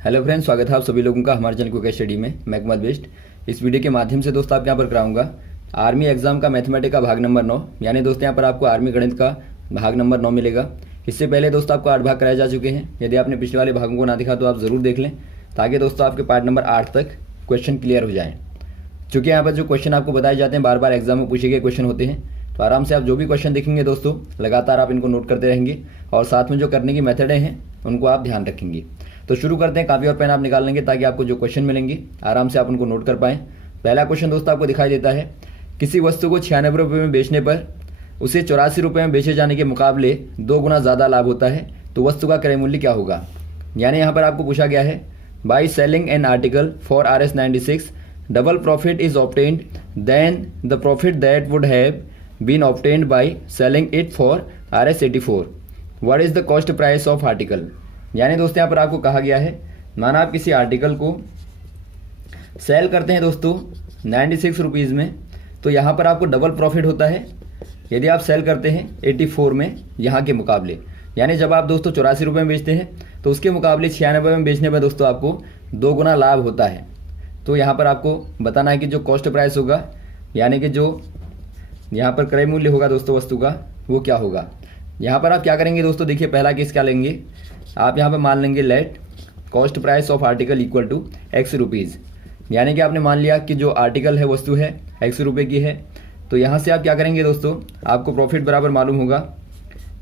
Hello friends, स्वागत है आप सभी लोगों का हमारे चैनल क्विक स्टडी में। मैं कुमार बेस्ट। इस वीडियो के माध्यम से दोस्तों आप यहाँ पर कराऊंगा आर्मी एग्जाम का मैथमेटिक्स का भाग नंबर 9। यानी दोस्तों यहाँ पर आपको आर्मी गणित का भाग नंबर 9 मिलेगा। इससे पहले दोस्तों आपको 8 भाग कराए जा चुके हैं। यदि आपने पिछले वाले भागों को ना देखा तो आप ज़रूर देख लें, ताकि दोस्तों आपके पार्ट नंबर 8 तक क्वेश्चन क्लियर हो जाए। चूँकि यहाँ पर जो क्वेश्चन आपको बताए जाते हैं बार बार एग्जाम में पूछे गए क्वेश्चन होते हैं, तो आराम से आप जो भी क्वेश्चन देखेंगे दोस्तों लगातार आप इनको नोट करते रहेंगे और साथ में जो करने की मेथडें हैं उनको आप ध्यान रखेंगे। तो शुरू करते हैं। कापी और पेन आप निकाल लेंगे ताकि आपको जो क्वेश्चन मिलेंगे आराम से आप उनको नोट कर पाएं। पहला क्वेश्चन दोस्तों आपको दिखाई देता है, किसी वस्तु को 96 रुपये में बेचने पर उसे 84 रुपये में बेचे जाने के मुकाबले 2 गुना ज़्यादा लाभ होता है, तो वस्तु का क्रय मूल्य क्या होगा। यानी यहाँ पर आपको पूछा गया है, by selling an article for RS 96 double profit is obtained then the profit that would have been obtained by selling it for RS 84। What is the cost price of article. यानी दोस्तों यहाँ पर आपको कहा गया है, माना आप किसी आर्टिकल को सेल करते हैं दोस्तों 96 रुपीज़ में, तो यहाँ पर आपको डबल प्रॉफिट होता है यदि आप सेल करते हैं 84 में यहाँ के मुकाबले। यानी जब आप दोस्तों 84 रुपये में बेचते हैं तो उसके मुकाबले 96 में बेचने पर दोस्तों आपको 2 गुना लाभ होता है। तो यहाँ पर आपको बताना है कि जो कॉस्ट प्राइस होगा, यानी कि जो यहाँ पर क्रय मूल्य होगा दोस्तों वस्तु का, वो क्या होगा। यहाँ पर आप क्या करेंगे दोस्तों, देखिए पहला केस क्या लेंगे आप, यहाँ पर मान लेंगे let cost price of article equal to X rupees. यानी कि आपने मान लिया कि जो आर्टिकल है वस्तु है X रुपये की है, तो यहाँ से आप क्या करेंगे दोस्तों, आपको प्रॉफिट बराबर मालूम होगा,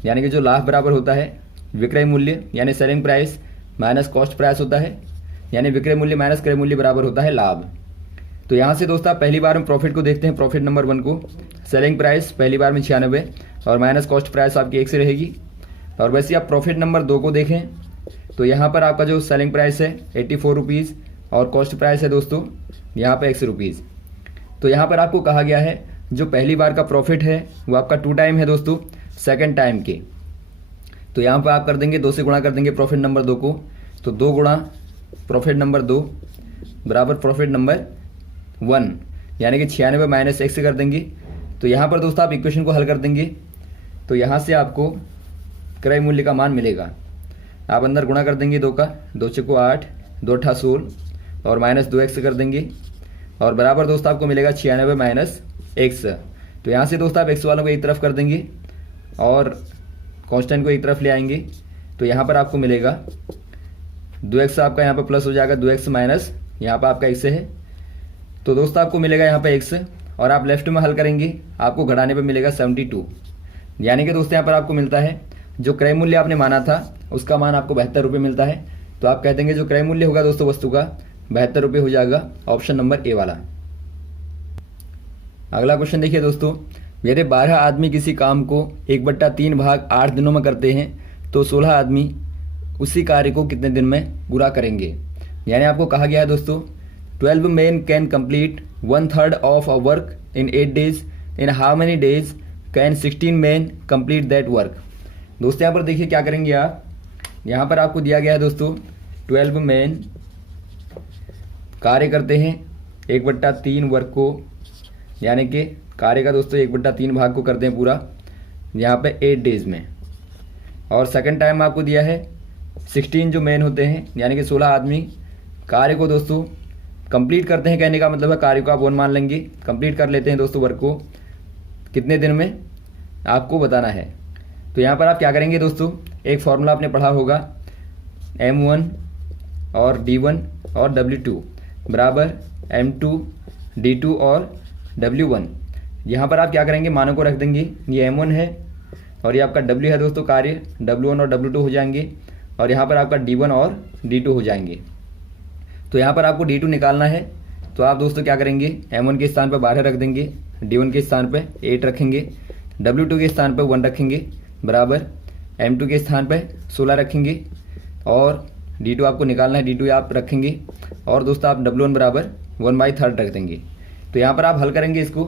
यानी कि जो लाभ बराबर होता है विक्रय मूल्य यानी selling price minus cost price होता है, यानी विक्रय मूल्य माइनस क्रय मूल्य बराबर होता है लाभ। तो यहाँ से दोस्तों आप पहली बार में प्रॉफिट को देखते हैं, प्रॉफिट नंबर 1 को, सेलिंग प्राइस पहली बार में 96 और माइनस कॉस्ट प्राइस आपकी 1 से रहेगी। और वैसे आप प्रॉफिट नंबर 2 को देखें तो यहाँ पर आपका जो सेलिंग प्राइस है 84 रुपीज़ और कॉस्ट प्राइस है दोस्तों यहाँ पर X रुपीज़। तो यहाँ पर आपको कहा गया है जो पहली बार का प्रॉफिट है वो आपका 2 टाइम है दोस्तों सेकंड टाइम के। तो यहाँ पर आप कर देंगे 2 से गुणा कर देंगे प्रॉफिट नंबर 2 को, तो 2 गुणा प्रॉफिट नंबर 2 बराबर प्रॉफिट नंबर 1, यानी कि 96 माइनस X से कर देंगे। तो यहाँ पर दोस्तों आप इक्वेशन को हल कर देंगे, तो यहाँ से आपको क्रय मूल्य का मान मिलेगा। आप अंदर गुणा कर देंगे 2 का, 2 चौको 8, 2 अठा 16 और माइनस 2X से कर देंगे और बराबर दोस्तों आपको मिलेगा 96 माइनस X। तो यहाँ से दोस्तों आप X वालों को एक तरफ कर देंगे और कांस्टेंट को एक तरफ ले आएंगे, तो यहाँ पर आपको मिलेगा 2X आपका यहाँ पर प्लस हो जाएगा, 2X माइनस यहाँ पर आपका X है, तो दोस्तों आपको मिलेगा यहाँ पर X और आप लेफ्ट में हल करेंगे आपको घटाने पर मिलेगा 72। यानी कि दोस्तों यहाँ पर आपको मिलता है जो क्रय मूल्य आपने माना था उसका मान आपको 72 रुपये मिलता है। तो आप कह देंगे जो क्रय मूल्य होगा दोस्तों वस्तु का 72 रुपये हो जाएगा, ऑप्शन नंबर ए वाला। अगला क्वेश्चन देखिए दोस्तों, यदि 12 आदमी किसी काम को 1/3 भाग 8 दिनों में करते हैं तो 16 आदमी उसी कार्य को कितने दिन में पूरा करेंगे। यानी आपको कहा गया है दोस्तों 12 men can complete 1/3 of a work in 8 days। In how many days can 16 men complete that work. दोस्तों यहाँ पर देखिए क्या करेंगे आप, यहाँ पर आपको दिया गया है दोस्तों 12 men कार्य करते हैं 1/3 वर्क को, यानी कि कार्य का दोस्तों 1/3 भाग को करते हैं पूरा यहाँ पे 8 days में। और सेकंड टाइम आपको दिया है 16 जो मेन होते हैं यानी कि 16 आदमी कार्य को दोस्तों कंप्लीट करते हैं। कहने का मतलब है कार्य को आप 1 मान लेंगे, कंप्लीट कर लेते हैं दोस्तों वर्क को कितने दिन में आपको बताना है। तो यहाँ पर आप क्या करेंगे दोस्तों, एक फॉर्मूला आपने पढ़ा होगा M1 और D1 और W2 बराबर M2 D2 और W1। यहाँ पर आप क्या करेंगे, मानों को रख देंगे, ये M1 है और ये आपका W है दोस्तों कार्य, W1 और W2 हो जाएंगे और यहाँ पर आपका D1 और D2 हो जाएंगे। तो यहाँ पर आपको D2 निकालना है, तो आप दोस्तों क्या करेंगे, M1 के स्थान पर 12 रख देंगे, D1 के स्थान पर 8 रखेंगे, W2 के स्थान पर 1 रखेंगे बराबर M2 के स्थान पर 16 रखेंगे और D2 आपको निकालना है, D2 आप रखेंगे और दोस्तों आप W1 बराबर 1/3 रख देंगे। तो यहाँ पर आप हल करेंगे इसको,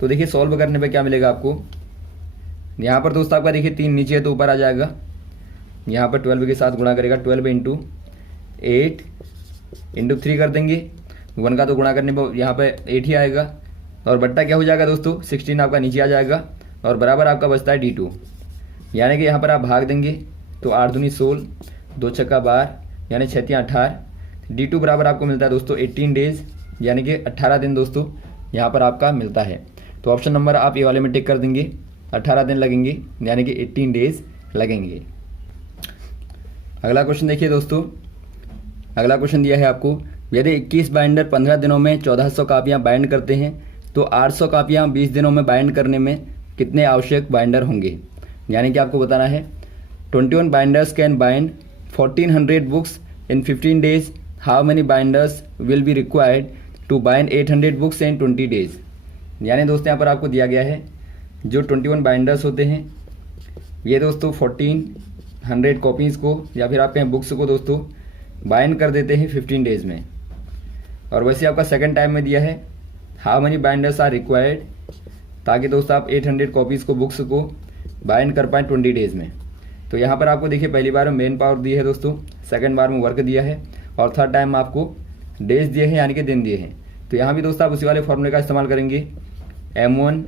तो देखिए सॉल्व करने पे क्या मिलेगा आपको, यहाँ पर दोस्तों आपका देखिए 3 नीचे है तो ऊपर आ जाएगा, यहाँ पर 12 के साथ गुणा करेगा, 12 इंटू 8 इंटू 3 कर देंगे, 1 का तो गुणा करने पर यहाँ पर 8 ही आएगा और बट्टा क्या हो जाएगा दोस्तों 16 आपका नीचे आ जाएगा और बराबर आपका बचता है D2। यानी कि यहाँ पर आप भाग देंगे तो 8 दूनी 16, 2 छक्का 12, यानी 6 × 18। D2 बराबर आपको मिलता है दोस्तों 18 डेज, यानी कि 18 दिन दोस्तों यहाँ पर आपका मिलता है। तो ऑप्शन नंबर आप ये वाले में टिक कर देंगे, 18 दिन लगेंगे, यानी कि 18 डेज लगेंगे। अगला क्वेश्चन देखिए दोस्तों, अगला क्वेश्चन दिया है आपको, यदि 21 बाइंडर 15 दिनों में 1400 कापियाँ बाइंड करते हैं तो 800 कापियाँ 20 दिनों में बाइंड करने में कितने आवश्यक बाइंडर होंगे। यानी कि आपको बताना है 21 binders can bind 1400 books in 15 days, how many binders will be required to bind 800 books in 20 days. यानी दोस्तों यहाँ पर आपको दिया गया है जो 21 बाइंडर्स होते हैं ये दोस्तों 1400 कॉपीज़ को या फिर आप कहें बुक्स को दोस्तों बाइंड कर देते हैं 15 डेज में। और वैसे आपका सेकंड टाइम में दिया है how many binders are required, ताकि दोस्तों आप 800 कॉपीज़ को बुक्स को बाइंड कर पाएँ 20 डेज में। तो यहाँ पर आपको देखिए पहली बार में मेन पावर दी है दोस्तों, सेकंड बार में वर्क दिया है और थर्ड टाइम में आपको डेज दिए हैं यानी कि दिन दिए हैं। तो यहाँ भी दोस्तों आप उसी वाले फॉर्मूले का इस्तेमाल करेंगे, M1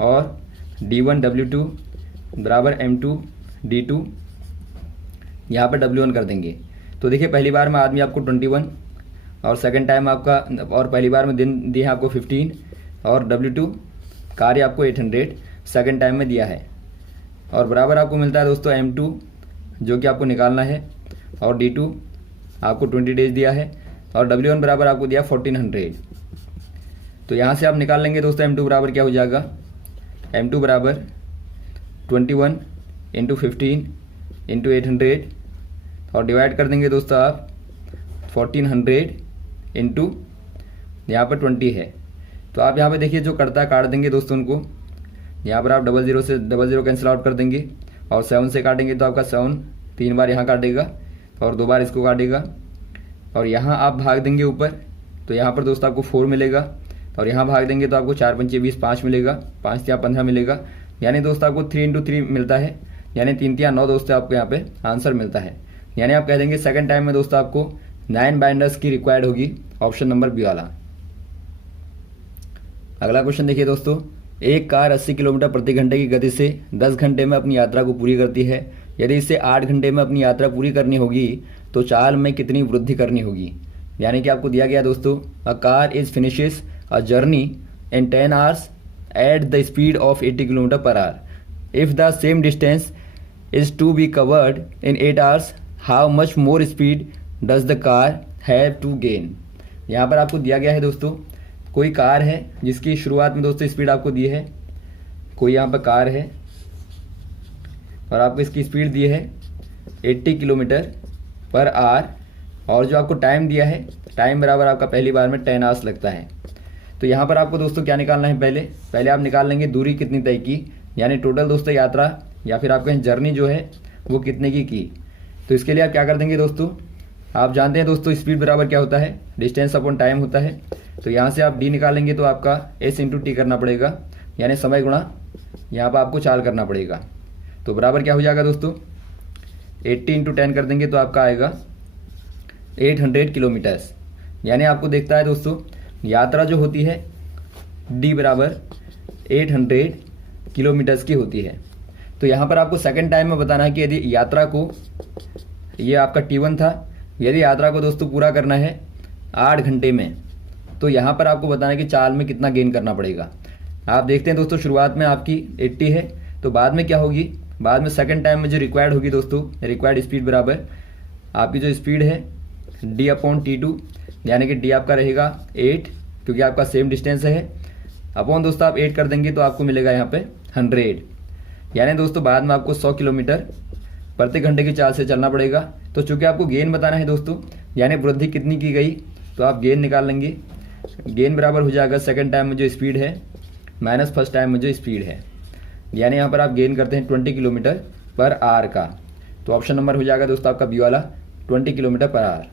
और D1 W2 बराबर M2 D2, यहाँ पर W1 कर देंगे। तो देखिए पहली बार में आदमी आपको 21 और सेकंड टाइम आपका और पहली बार में दिन दिए हैं आपको 15 और W2 कार्य आपको 800 सेकंड टाइम में दिया है और बराबर आपको मिलता है दोस्तों M2 जो कि आपको निकालना है और D2 आपको 20 डेज दिया है और W1 बराबर आपको दिया 1400। तो यहाँ से आप निकाल लेंगे दोस्तों M2 बराबर क्या हो जाएगा, M2 बराबर 21 × 15 × 800 और डिवाइड कर देंगे दोस्तों आप 1400 इंटू यहाँ पर 20 है। तो आप यहाँ पे देखिए जो करता काट देंगे दोस्तों उनको, यहाँ पर आप 00 से 00 कैंसिल आउट कर देंगे और 7 से काटेंगे तो आपका 7 3 बार यहाँ काटेगा और 2 बार इसको काटेगा और यहाँ आप भाग देंगे ऊपर तो यहाँ पर दोस्तों आपको 4 मिलेगा और यहाँ भाग देंगे तो आपको 4 × 5 = 20 5 मिलेगा, 5 × 15 मिलेगा, यानी दोस्तों आपको 3 × 3 मिलता है, यानी 3 × 9 दोस्तों आपको यहाँ पे आंसर मिलता है। यानी आप कह देंगे सेकंड टाइम में दोस्तों आपको 9 बाइंडर्स की रिक्वायर्ड होगी, ऑप्शन नंबर बी वाला। अगला क्वेश्चन देखिए दोस्तों, एक कार 80 किलोमीटर प्रति घंटे की गति से 10 घंटे में अपनी यात्रा को पूरी करती है। यदि इसे 8 घंटे में अपनी यात्रा पूरी करनी होगी तो चाल में कितनी वृद्धि करनी होगी। यानी कि आपको दिया गया दोस्तों, a car is finishes a journey in 10 hours at the speed of 80 kilometre per hour. If the same distance is to be covered in 8 hours, how much more speed does the car have to gain. यहाँ पर आपको दिया गया है दोस्तों, कोई car है जिसकी शुरुआत में दोस्तों स्पीड आपको दी है, कोई यहाँ पर कार है और आपको इसकी स्पीड दी है 80 किलोमीटर पर आवर और जो आपको टाइम दिया है, टाइम बराबर आपका पहली बार में 10 hours लगता है। तो यहाँ पर आपको दोस्तों क्या निकालना है, पहले आप निकाल लेंगे दूरी कितनी तय की, यानी टोटल दोस्तों यात्रा या फिर आपके जर्नी जो है वो कितने की। तो इसके लिए आप क्या कर देंगे दोस्तों, आप जानते हैं दोस्तों स्पीड बराबर क्या होता है, डिस्टेंस अपॉन टाइम होता है। तो यहाँ से आप डी निकालेंगे तो आपका S × T करना पड़ेगा, यानी समय गुणा यहाँ पर आपको चाल करना पड़ेगा। तो बराबर क्या हो जाएगा दोस्तों, 80 × 10 कर देंगे तो आपका आएगा 800 किलोमीटर्स। यानी आपको देखता है दोस्तों यात्रा जो होती है D बराबर 800 किलोमीटर्स की होती है। तो यहाँ पर आपको सेकंड टाइम में बताना है कि यदि यात्रा को, ये आपका T1 था, यदि यात्रा को दोस्तों पूरा करना है 8 घंटे में तो यहाँ पर आपको बताना है कि चाल में कितना गेन करना पड़ेगा। आप देखते हैं दोस्तों शुरुआत में आपकी 80 है तो बाद में क्या होगी, बाद में सेकंड टाइम में जो रिक्वायर्ड होगी दोस्तों, रिक्वायर्ड स्पीड बराबर आपकी जो स्पीड है D/T2, यानी कि D आपका रहेगा 8 क्योंकि आपका सेम डिस्टेंस है, अपॉन दोस्तों आप 8 कर देंगे तो आपको मिलेगा यहाँ पे 100। यानी दोस्तों बाद में आपको 100 किलोमीटर प्रति घंटे की चाल से चलना पड़ेगा। तो चूंकि आपको गेन बताना है दोस्तों, यानी वृद्धि कितनी की गई, तो आप गेन निकाल लेंगे। गेन बराबर हो जाएगा सेकंड टाइम में जो स्पीड है माइनस फर्स्ट टाइम में जो स्पीड है, यानी यहाँ पर आप गेन करते हैं 20 किलोमीटर पर आवर का। तो ऑप्शन नंबर हो जाएगा दोस्तों आपका बी वाला, 20 किलोमीटर पर आवर।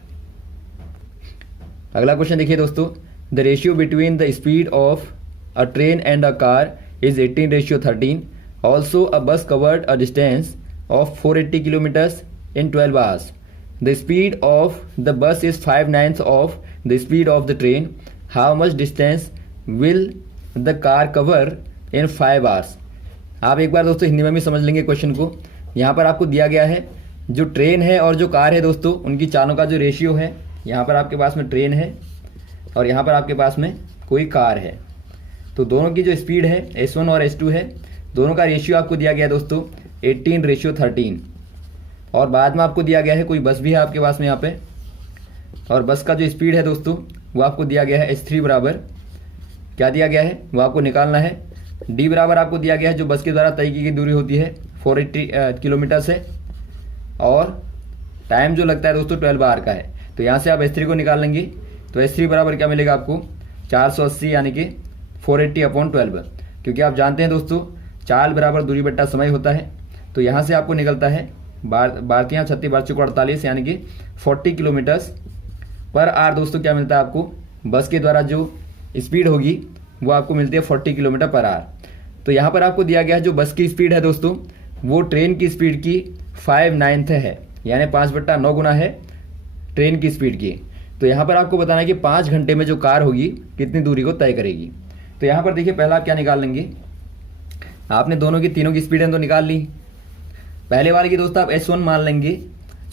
अगला क्वेश्चन देखिए दोस्तों, the ratio between the speed of a train and a car is 18:13। Also a bus covered a distance of 480 kilometers in 12 hours. The speed of the bus is 5/9 of the speed of the train. How much distance will the car cover in 5 hours? आप एक बार दोस्तों हिंदी में भी समझ लेंगे question को। यहाँ पर आपको दिया गया है जो ट्रेन है और जो कार है दोस्तों, उनकी चालों का जो रेशियो है, यहाँ पर आपके पास में ट्रेन है और यहाँ पर आपके पास में कोई कार है, तो दोनों की जो स्पीड है S1 और S2 है, दोनों का रेशियो आपको दिया गया है दोस्तों 18:13। और बाद में आपको दिया गया है कोई बस भी है आपके पास में यहाँ पे, और बस का जो स्पीड है दोस्तों वो आपको दिया गया है S3 बराबर क्या दिया गया है, वो आपको निकालना है। D बराबर आपको दिया गया है जो बस के द्वारा तय की गई दूरी होती है 480 किलोमीटर से, और टाइम जो लगता है दोस्तों 12 आवर का है। तो यहाँ से आप S3 को निकाल लेंगे, तो S3 बराबर क्या मिलेगा आपको 480 यानी कि 480/12, क्योंकि आप जानते हैं दोस्तों चाल बराबर दूरी बट्टा समय होता है। तो यहाँ से आपको निकलता है 12×36 यानी कि 40 किलोमीटर्स पर आवर दोस्तों क्या मिलता है आपको, बस के द्वारा जो स्पीड होगी वो आपको मिलती है 40 किलोमीटर पर आवर। तो यहाँ पर आपको दिया गया है जो बस की स्पीड है दोस्तों वो ट्रेन की स्पीड की 5/9 है, यानी 5/9 गुना है ट्रेन की स्पीड की। तो यहाँ पर आपको बताना है कि 5 घंटे में जो कार होगी कितनी दूरी को तय करेगी। तो यहाँ पर देखिए पहला आप क्या निकाल लेंगे, आपने दोनों की तीनों की स्पीडें तो निकाल ली। पहले वाले की दोस्तों आप S1 मान लेंगे,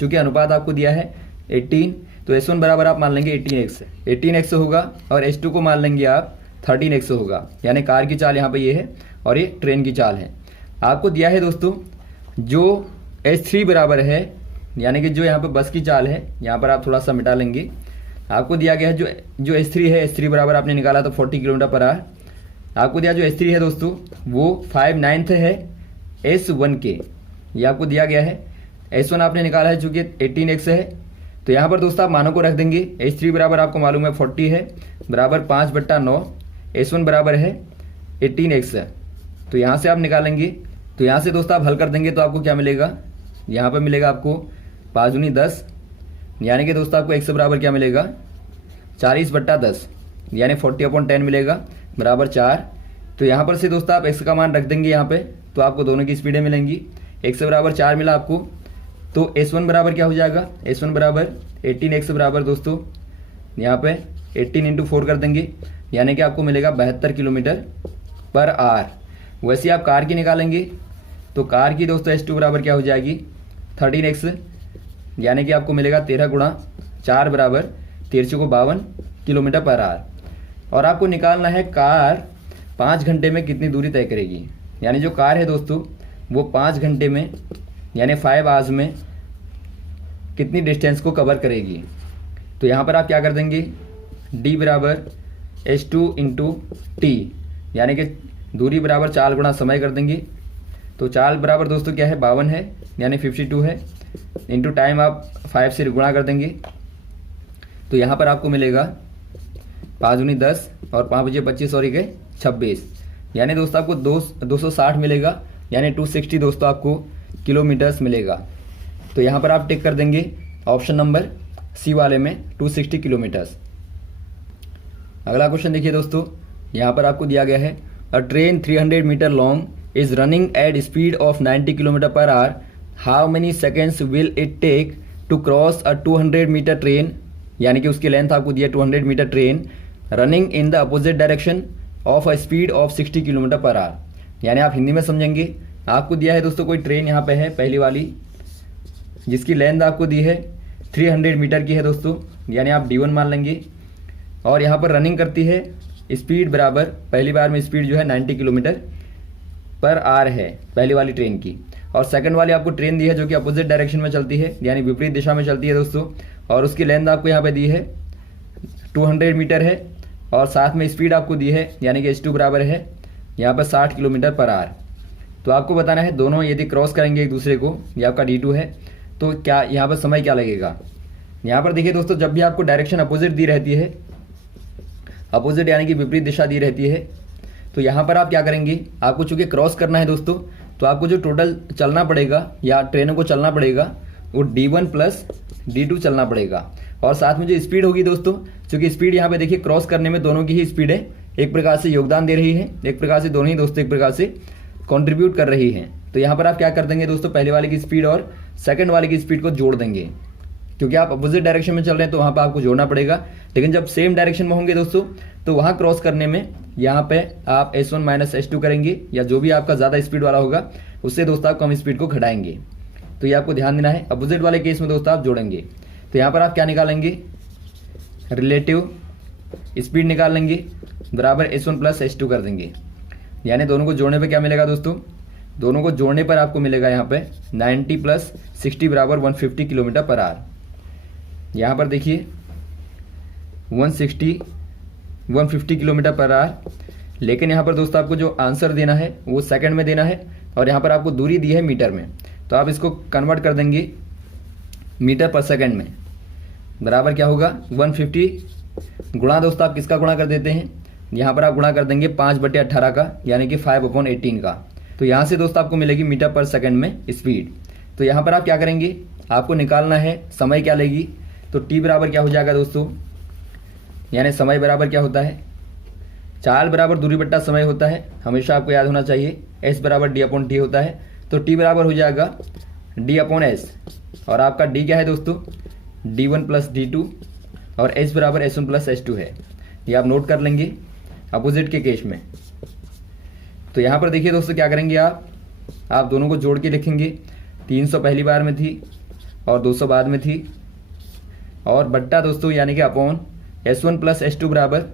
चूंकि अनुपात आपको दिया है 18, तो S1 बराबर आप मान लेंगे 18x होगा, और S2 को मान लेंगे आप 13x होगा, यानी कार की चाल यहाँ पे ये है और ये ट्रेन की चाल है। आपको दिया है दोस्तों जो S3 बराबर है, यानी कि जो यहाँ पे बस की चाल है, यहाँ पर आप थोड़ा सा मिटा लेंगे। आपको दिया गया है जो S3 है, S3 बराबर आपने निकाला तो 40 किलोमीटर पर आवर। आपको दिया जो S3 है दोस्तों वो 5/9 है S1 के, ये आपको दिया गया है। S1 आपने निकाला है चूंकि 18x है, तो यहाँ पर दोस्तों आप मानों को रख देंगे। S3 बराबर आपको मालूम है 40 है, बराबर 5/9, S1 बराबर है 18x है, तो यहाँ से आप निकालेंगे। तो यहाँ से दोस्तों आप हल कर देंगे तो आपको क्या मिलेगा, यहाँ पर मिलेगा आपको 5 दूनी 10, यानी कि दोस्तों आपको x बराबर क्या मिलेगा 40/10, यानी 40/10 मिलेगा बराबर 4। तो यहाँ पर से दोस्तों आप x का मान रख देंगे यहाँ पे, तो आपको दोनों की स्पीडें मिलेंगी। x बराबर 4 मिला आपको, तो S1 बराबर क्या हो जाएगा, S1 बराबर 18x बराबर दोस्तों यहाँ पे 18 × 4 कर देंगे, यानी कि आपको मिलेगा 72 किलोमीटर पर आवर। वैसे आप कार की निकालेंगे, तो कार की दोस्तों S2 बराबर क्या हो जाएगी 13x, यानी कि आपको मिलेगा 13×4 बराबर 1352 किलोमीटर पर आवर। और आपको निकालना है कार 5 घंटे में कितनी दूरी तय करेगी, यानी जो कार है दोस्तों वो 5 घंटे में यानी 5 आवर्स में कितनी डिस्टेंस को कवर करेगी। तो यहाँ पर आप क्या कर देंगे, D बराबर S2 × T, यानी कि दूरी बराबर चाल गुणा समय कर देंगे। तो चाल बराबर दोस्तों क्या है 52 है, यानी 52 है, इंटू टाइम आप 5 से गुणा कर देंगे। तो यहाँ पर आपको मिलेगा 5 दूनी 10 और 5 बजे 25 और 26, यानी दोस्तों आपको 260 मिलेगा, यानी 260 दोस्तों आपको किलोमीटर्स मिलेगा। तो यहाँ पर आप टिक कर देंगे ऑप्शन नंबर सी वाले में 260 किलोमीटर्स। अगला क्वेश्चन देखिए दोस्तों, यहाँ पर आपको दिया गया है a train 300 metre long is running at speed of 90 kilometre per hour, how many seconds will it take to cross a 200 metre train, यानी कि उसकी लेंथ आपको दिया 200 metre train running in the opposite direction of a speed of 60 kilometre per hour. यानी आप हिंदी में समझेंगे, आपको दिया है दोस्तों कोई ट्रेन यहाँ पे है पहली वाली, जिसकी लेंथ आपको दी है 300 मीटर की है दोस्तों, यानी आप D1 मान लेंगे, और यहाँ पर रनिंग करती है, स्पीड बराबर पहली बार में स्पीड जो है 90 किलोमीटर पर आवर है पहली वाली ट्रेन की, और सेकंड वाली आपको ट्रेन दी है जो कि अपोजिट डायरेक्शन में चलती है, यानी विपरीत दिशा में चलती है दोस्तों, और उसकी लेंथ आपको यहाँ पे दी है 200 मीटर है, और साथ में स्पीड आपको दी है, यानी कि S2 बराबर है यहाँ पर 60 किलोमीटर पर आवर। तो आपको बताना है दोनों यदि क्रॉस करेंगे एक दूसरे को, ये आपका D2 है, तो क्या यहाँ पर समय क्या लगेगा। यहाँ पर देखिए दोस्तों, जब भी आपको डायरेक्शन अपोजिट दी रहती है, अपोजिट यानी कि विपरीत दिशा दी रहती है, तो यहाँ पर आप क्या करेंगे, आपको चूंकि क्रॉस करना है दोस्तों, तो आपको जो टोटल चलना पड़ेगा या ट्रेनों को चलना पड़ेगा वो D1 प्लस D2 चलना पड़ेगा, और साथ में जो स्पीड होगी दोस्तों, चूंकि स्पीड यहाँ पे देखिए क्रॉस करने में दोनों की ही स्पीड है एक प्रकार से योगदान दे रही है, एक प्रकार से दोनों ही दोस्तों एक प्रकार से कंट्रीब्यूट कर रही हैं। तो यहाँ पर आप क्या कर देंगे दोस्तों, पहले वाले की स्पीड और सेकंड वाले की स्पीड को जोड़ देंगे, क्योंकि आप अपोजिट डायरेक्शन में चल रहे हैं तो वहाँ पर आपको जोड़ना पड़ेगा। लेकिन जब सेम डायरेक्शन में होंगे दोस्तों, तो वहाँ क्रॉस करने में यहाँ पे आप S1 - S2 करेंगे, या जो भी आपका ज़्यादा स्पीड वाला होगा उससे दोस्तों आप कम स्पीड को घटाएंगे। तो ये आपको ध्यान देना है। अपोजिट वाले केस में दोस्तों आप जोड़ेंगे तो यहाँ पर आप क्या निकालेंगे, रिलेटिव स्पीड निकाल लेंगे बराबर S1 प्लस S2 कर देंगे। यानी दोनों को जोड़ने पे क्या मिलेगा दोस्तों, दोनों को जोड़ने पर आपको मिलेगा यहाँ पे 90 प्लस 60 बराबर 150 किलोमीटर पर आवर। यहाँ पर देखिए 150 किलोमीटर पर आवर, लेकिन यहाँ पर दोस्तों आपको जो आंसर देना है वो सेकंड में देना है और यहाँ पर आपको दूरी दी है मीटर में, तो आप इसको कन्वर्ट कर देंगे मीटर पर सेकंड में। बराबर क्या होगा 150 गुणा दोस्तों आप किसका गुणा कर देते हैं, यहाँ पर आप गुणा कर देंगे 5/18 का, यानी कि 5/18 का। तो यहाँ से दोस्तों आपको मिलेगी मीटर पर सेकंड में स्पीड। तो यहाँ पर आप क्या करेंगे, आपको निकालना है समय क्या लेगी, तो टी बराबर क्या हो जाएगा दोस्तों, यानी समय बराबर क्या होता है, चाल बराबर दूरी बट्टा समय होता है, हमेशा आपको याद होना चाहिए। एस बराबर D/T होता है, तो टी बराबर हो जाएगा D/S और आपका डी क्या है दोस्तों, D1 प्लस D2 और एस बराबर S1 प्लस S2 है। ये आप नोट कर लेंगे अपोजिट के केस में। तो यहाँ पर देखिए दोस्तों क्या करेंगे आप दोनों को जोड़ के लिखेंगे, 300 पहली बार में थी और 200 बाद में थी, और बट्टा दोस्तों यानी कि अपॉन S1 प्लस S2 बराबर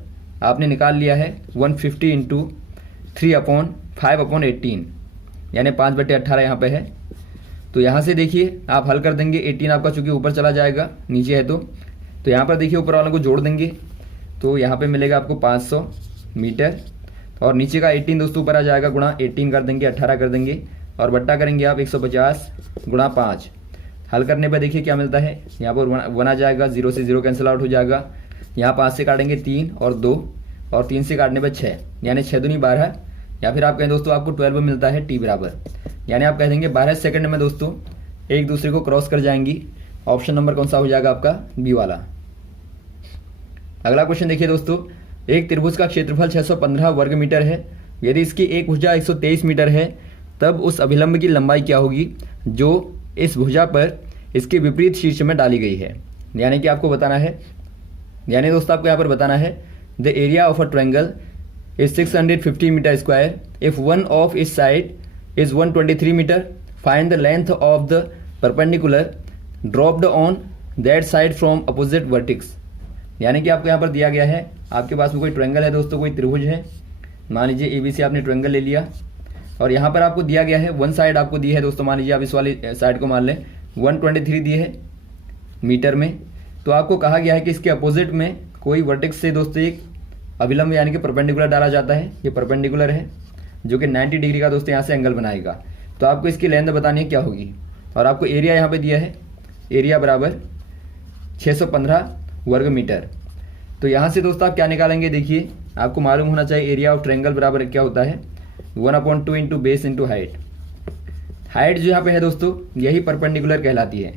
आपने निकाल लिया है 150 इंटू 3/5/18, यानी 5/18 यहाँ पे है। तो यहाँ से देखिए आप हल कर देंगे, 18 आपका चूंकि ऊपर चला जाएगा नीचे है तो यहाँ पर देखिए ऊपर वालों को जोड़ देंगे तो यहाँ पे मिलेगा आपको 500 मीटर, और नीचे का 18 दोस्तों ऊपर आ जाएगा, गुणा 18 कर देंगे 18 कर देंगे और बट्टा करेंगे आप 150 गुणा 5। हल करने पर देखिए क्या मिलता है, यहाँ पर 1 आ जाएगा, 0 से 0 कैंसिल आउट हो जाएगा, यहाँ 5 से काटेंगे 3 और 2 और 3 से काटने पर 6, यानी 6 दूनी 12, या फिर आप कहें दोस्तों आपको 12 मिलता है टी बराबर, यानी आप कह देंगे 12 सेकंड में दोस्तों एक दूसरे को क्रॉस कर जाएंगी। ऑप्शन नंबर कौन सा हो जाएगा आपका, बी वाला। अगला क्वेश्चन देखिए दोस्तों, एक त्रिभुज का क्षेत्रफल 615 वर्ग मीटर है, यदि इसकी एक भुजा 123 मीटर है तब उस अभिलंब की लंबाई क्या होगी जो इस भुजा पर इसके विपरीत शीर्ष में डाली गई है। यानी कि आपको बताना है, यानी दोस्तों आपको यहाँ पर बताना है the area of a triangle is 650 metre square if one of its side is 123 metre, find the length of the perpendicular dropped on that side from opposite vertex. यानी कि आपको यहाँ पर दिया गया है, आपके पास में कोई ट्रायंगल है दोस्तों, कोई त्रिभुज है, मान लीजिए ABC आपने ट्रायंगल ले लिया और यहाँ पर आपको दिया गया है वन साइड आपको दी है दोस्तों, मान लीजिए आप इस वाली साइड को मान लें 123 दी है मीटर में, तो आपको कहा गया है कि इसके अपोजिट में कोई वर्टेक्स से दोस्तों एक अभिलंब यानी कि परपेंडिकुलर डाला जाता है। ये परपेंडिकुलर है जो कि 90 डिग्री का दोस्तों यहाँ से एंगल बनाएगा, तो आपको इसकी लेंथ बतानी है क्या होगी, और आपको एरिया यहाँ पे दिया है, एरिया बराबर 615 वर्ग मीटर। तो यहाँ से दोस्तों आप क्या निकालेंगे, देखिए आपको मालूम होना चाहिए एरिया ऑफ ट्रायंगल बराबर क्या होता है, 1/2 into base into height. Height जो यहाँ पे है दोस्तों यही परपेंडिकुलर कहलाती है,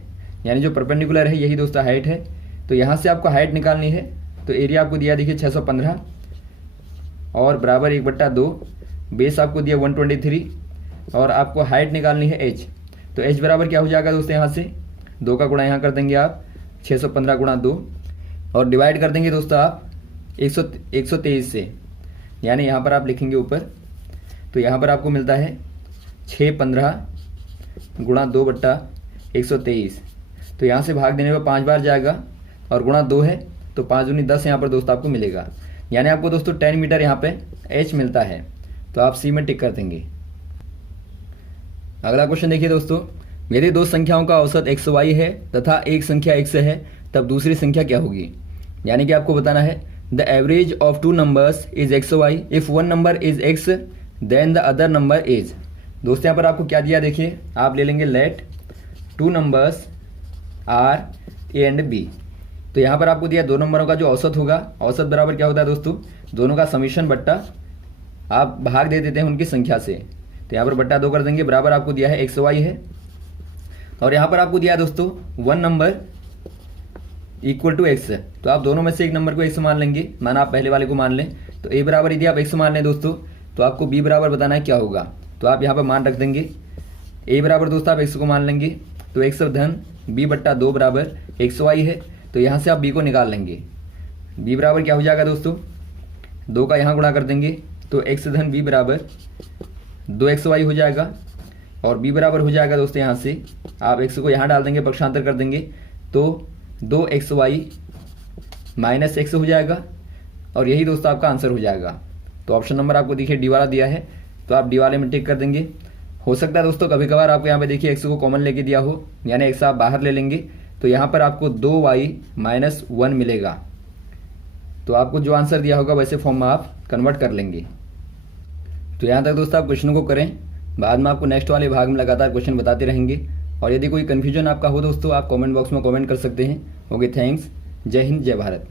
यानी जो परपेंडिकुलर है यही दोस्तों हाइट है। तो यहाँ से आपको हाइट निकालनी है, तो एरिया आपको दिया देखिए 615 और बराबर 1/2, बेस आपको दिया 123 और आपको हाइट निकालनी है h। तो h बराबर क्या हो जाएगा दोस्तों, यहाँ से 2 का गुणा यहाँ कर देंगे आप 615 गुणा 2 और डिवाइड कर देंगे दोस्तों आप 123 से, यानी यहाँ पर आप लिखेंगे ऊपर, तो यहाँ पर आपको मिलता है 615 गुणा 2/123। तो यहाँ से भाग देने पर 5 बार जाएगा और गुणा 2 है तो 5 दूनी 10 यहाँ पर दोस्तों आपको मिलेगा, यानी आपको दोस्तों 10 मीटर यहाँ पे h मिलता है, तो आप सी में टिक कर देंगे। अगला क्वेश्चन देखिए दोस्तों, यदि दो संख्याओं का औसत XY है तथा एक संख्या X है तब दूसरी संख्या क्या होगी। यानी कि आपको बताना है the average of two numbers is XY if one number is X then the other number is. दोस्तों यहाँ पर आपको क्या दिया, देखिए आप ले लेंगे let two numbers are A and B। तो यहाँ पर आपको दिया दो नंबरों का जो औसत होगा, औसत बराबर क्या होता है दोस्तों, दोनों का समीशन बट्टा आप भाग दे देते हैं उनकी संख्या से, तो यहाँ पर बट्टा 2 कर देंगे, बराबर आपको दिया है XY है। और यहाँ पर आपको दिया है दोस्तों one number equal to X, तो आप दोनों में से एक नंबर को X मान लेंगे, माना आप पहले वाले को मान लें, तो A बराबर यदि आप X मान लें दोस्तों तो आपको B बराबर बताना है क्या होगा, तो आप यहाँ पर मान रख देंगे। A बराबर दोस्तों आप X को मान लेंगे, तो X धन B/2 बराबर XY है, तो यहाँ से आप B को निकाल लेंगे। B बराबर क्या हो जाएगा दोस्तों, 2 का यहाँ गुणा कर देंगे, तो X धन B बराबर 2XY हो जाएगा। और b बराबर हो जाएगा दोस्तों, यहाँ से आप x को यहाँ डाल देंगे, पक्षांतर कर देंगे तो 2xy माइनस x हो जाएगा और यही दोस्तों आपका आंसर हो जाएगा। तो ऑप्शन नंबर आपको देखिए डी वाला दिया है, तो आप डी वाले में टिक कर देंगे। हो सकता है दोस्तों कभी कभार आपको यहाँ पे देखिए x को कॉमन लेके दिया हो, यानी x आप बाहर ले लेंगे तो यहाँ पर आपको 2y माइनस 1 मिलेगा। तो आपको जो आंसर दिया होगा वैसे फॉर्म में आप कन्वर्ट कर लेंगे। तो यहाँ तक दोस्तों आप क्वेश्चन को करें, बाद में आपको नेक्स्ट वाले भाग में लगातार क्वेश्चन बताते रहेंगे। और यदि कोई कन्फ्यूजन आपका हो दोस्तों, आप कमेंट बॉक्स में कमेंट कर सकते हैं। Okay, thanks. जय हिंद, जय भारत।